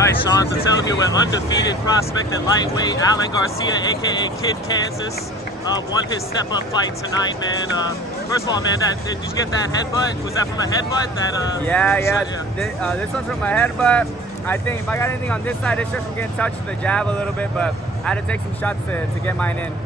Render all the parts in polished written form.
right, Sean Zittel here with undefeated prospect at lightweight, Ryan Garcia, aka Kid Kansas, won his step-up fight tonight, man. First of all, man, did you get that headbutt? Was that from a headbutt? This one's from a headbutt. I think if I got anything on this side, it's just from getting touched with the jab a little bit, but I had to take some shots to get mine in.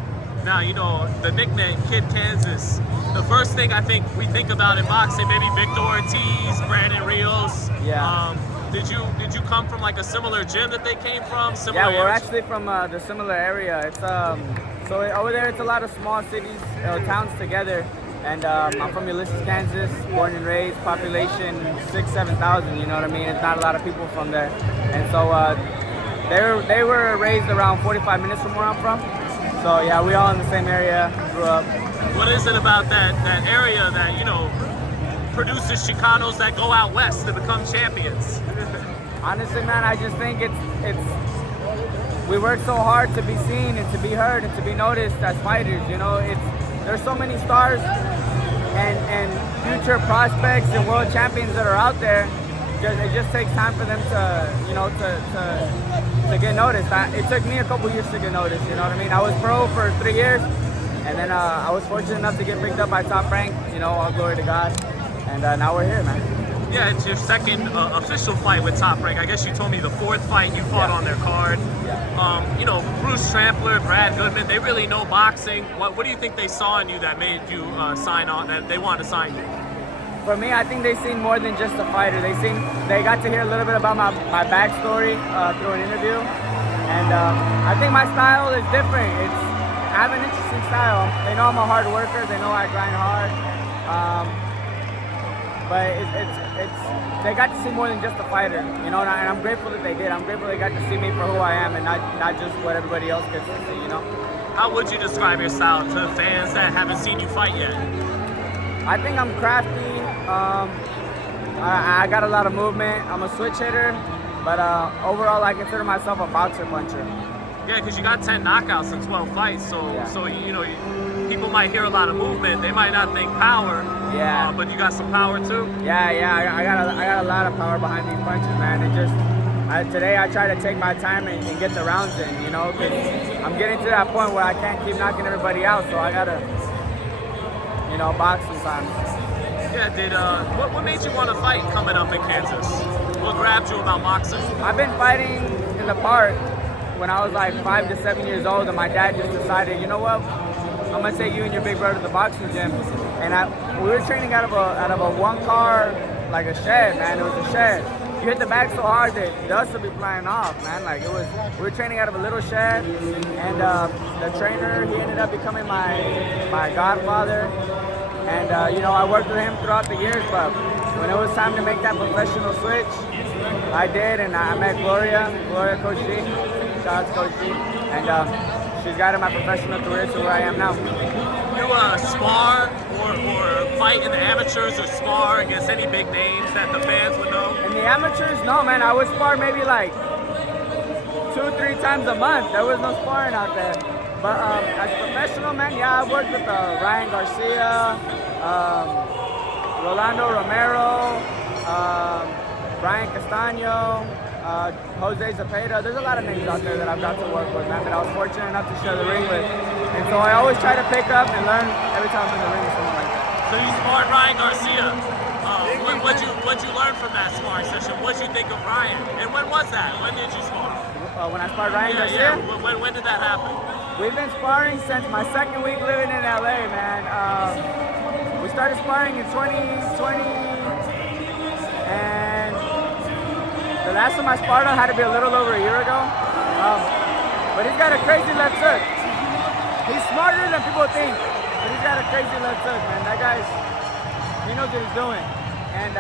Now, you know, the nickname Kid Kansas, the first thing I think we think about in boxing, maybe Victor Ortiz, Brandon Rios. Yeah. Did you come from like a similar gym that they came from? Yeah, we're actually from the similar area. It's so over there it's a lot of small cities, towns together. And I'm from Ulysses, Kansas, born and raised, population 6,000-7,000. You know what I mean? It's not a lot of people from there. And so they were raised around 45 minutes from where I'm from. So yeah, we all in the same area, grew up. What is it about that area that, you know, produces Chicanos that go out west to become champions? Honestly, man, I just think it's we work so hard to be seen and to be heard and to be noticed as fighters. You know, there's so many stars and future prospects and world champions that are out there. It just takes time for them to, you know, to get noticed. It took me a couple years to get noticed. You know what I mean? I was pro for 3 years, and then I was fortunate enough to get picked up by Top Rank. You know, all glory to God. And now we're here, man. Yeah, it's your second official fight with Top Rank. I guess you told me the fourth fight you fought on their card. Yeah. You know, Bruce Trampler, Brad Goodman, they really know boxing. What do you think they saw in you that made you sign on, that they wanted to sign you? For me, I think they seen more than just a fighter. They got to hear a little bit about my backstory through an interview. And I think my style is different. I have an interesting style. They know I'm a hard worker. They know I grind hard. But they got to see more than just a fighter, you know, and I'm grateful that they did. I'm grateful they got to see me for who I am and not just what everybody else gets to see, you know. How would you describe your style to fans that haven't seen you fight yet? I think I'm crafty. I got a lot of movement. I'm a switch hitter, but overall I consider myself a boxer puncher. Yeah, because you got 10 knockouts in 12 fights, so you know, people might hear a lot of movement. They might not think power. Yeah. But you got some power too. Yeah. I got a lot of power behind these punches, man. Today I try to take my time and get the rounds in, you know, because I'm getting to that point where I can't keep knocking everybody out, so I gotta, you know, box sometimes. Yeah. What made you want to fight coming up in Kansas? What grabbed you about boxing? I've been fighting in the park when I was like 5 to 7 years old, and my dad just decided, you know what, I'm gonna take you and your big brother to the boxing gym. And we were training out of a one car, like a shed, man. It was a shed. You hit the bag so hard that dust would be flying off, man. Like we were training out of a little shed, and the trainer, he ended up becoming my godfather. And you know, I worked with him throughout the years, but when it was time to make that professional switch, I did, and I met Gloria Coach G. Shout out to Coach G. And she's guided my professional career to where I am now. You spar or fight in the amateurs or spar against any big names that the fans would know? In the amateurs, no, man. I would spar maybe like 2-3 times a month. There was no sparring out there. But as a professional, man, yeah, I've worked with Ryan Garcia, Rolando Romero, Brian Castaño, Jose Zapata. There's a lot of names out there that I've got to work with, man, that I was fortunate enough to share the ring with. And so I always try to pick up and learn every time I'm in the ring with someone like that. So you sparred Ryan Garcia. What'd you learn from that sparring session? What'd you think of Ryan? And when was that? When did you spar? When I sparred Ryan Garcia? Yeah. When did that happen? We've been sparring since my second week living in LA, man. We started sparring in 2020, and the last time I sparred him had to be a little over a year ago. But he's got a crazy left hook. He's smarter than people think, but he's got a crazy left hook, man. That he knows what he's doing. And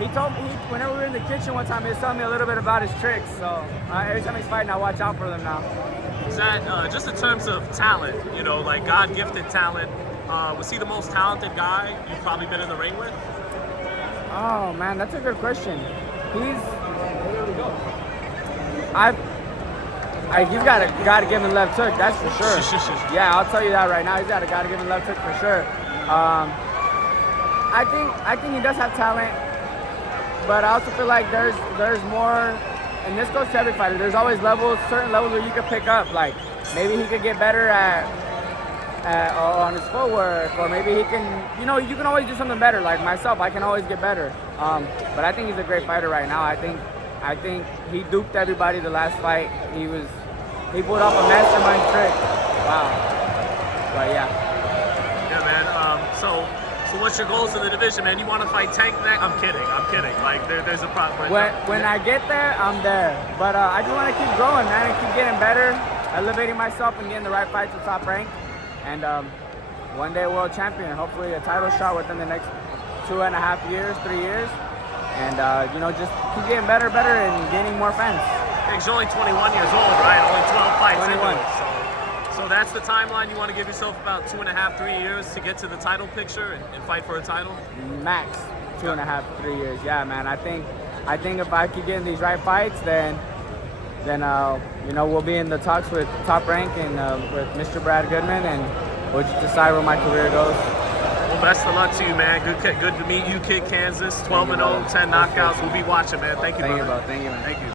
he told me, whenever we were in the kitchen one time, he was telling me a little bit about his tricks. So every time he's fighting, I watch out for them now. Is that, just in terms of talent, you know, like God-gifted talent, was he the most talented guy you've probably been in the ring with? Oh, man, that's a good question. He's got a God-given left hook, that's for sure. Yeah, I'll tell you that right now. He's got a God-given left hook for sure. I think he does have talent. but I also feel like there's more, and this goes to every fighter. There's always levels, certain levels where you can pick up. Like maybe he could get better at on his footwork, or maybe he can, you can always do something better. Like myself, I can always get better. But I think he's a great fighter right now. I think he duped everybody the last fight. He pulled off a mastermind trick. Wow. But yeah. Yeah, man. So what's your goals in the division, man? You want to fight Tank next? I'm kidding. Like there's a problem. When I get there, I'm there. But I just want to keep growing, man, and keep getting better, elevating myself, and getting the right fights with Top Rank. And one day world champion, hopefully a title shot within the next 2.5 years, 3 years. And, just keep getting better, and gaining more fans. Yeah, he's only 21 years old, right? Only 12 fights 21. into it. So that's the timeline. You want to give yourself about 2.5, 3 years to get to the title picture and fight for a title? Max 2.5, 3 years. Yeah, man. I think if I keep getting these right fights, then we'll be in the talks with Top Rank and with Mr. Brad Goodman, and we'll just decide where my career goes. Well, best of luck to you, man. Good to meet you, Kid Kansas. 12-0, 10 knockouts. We'll be watching, man. Thank you, brother. Thank you, man. Thank you.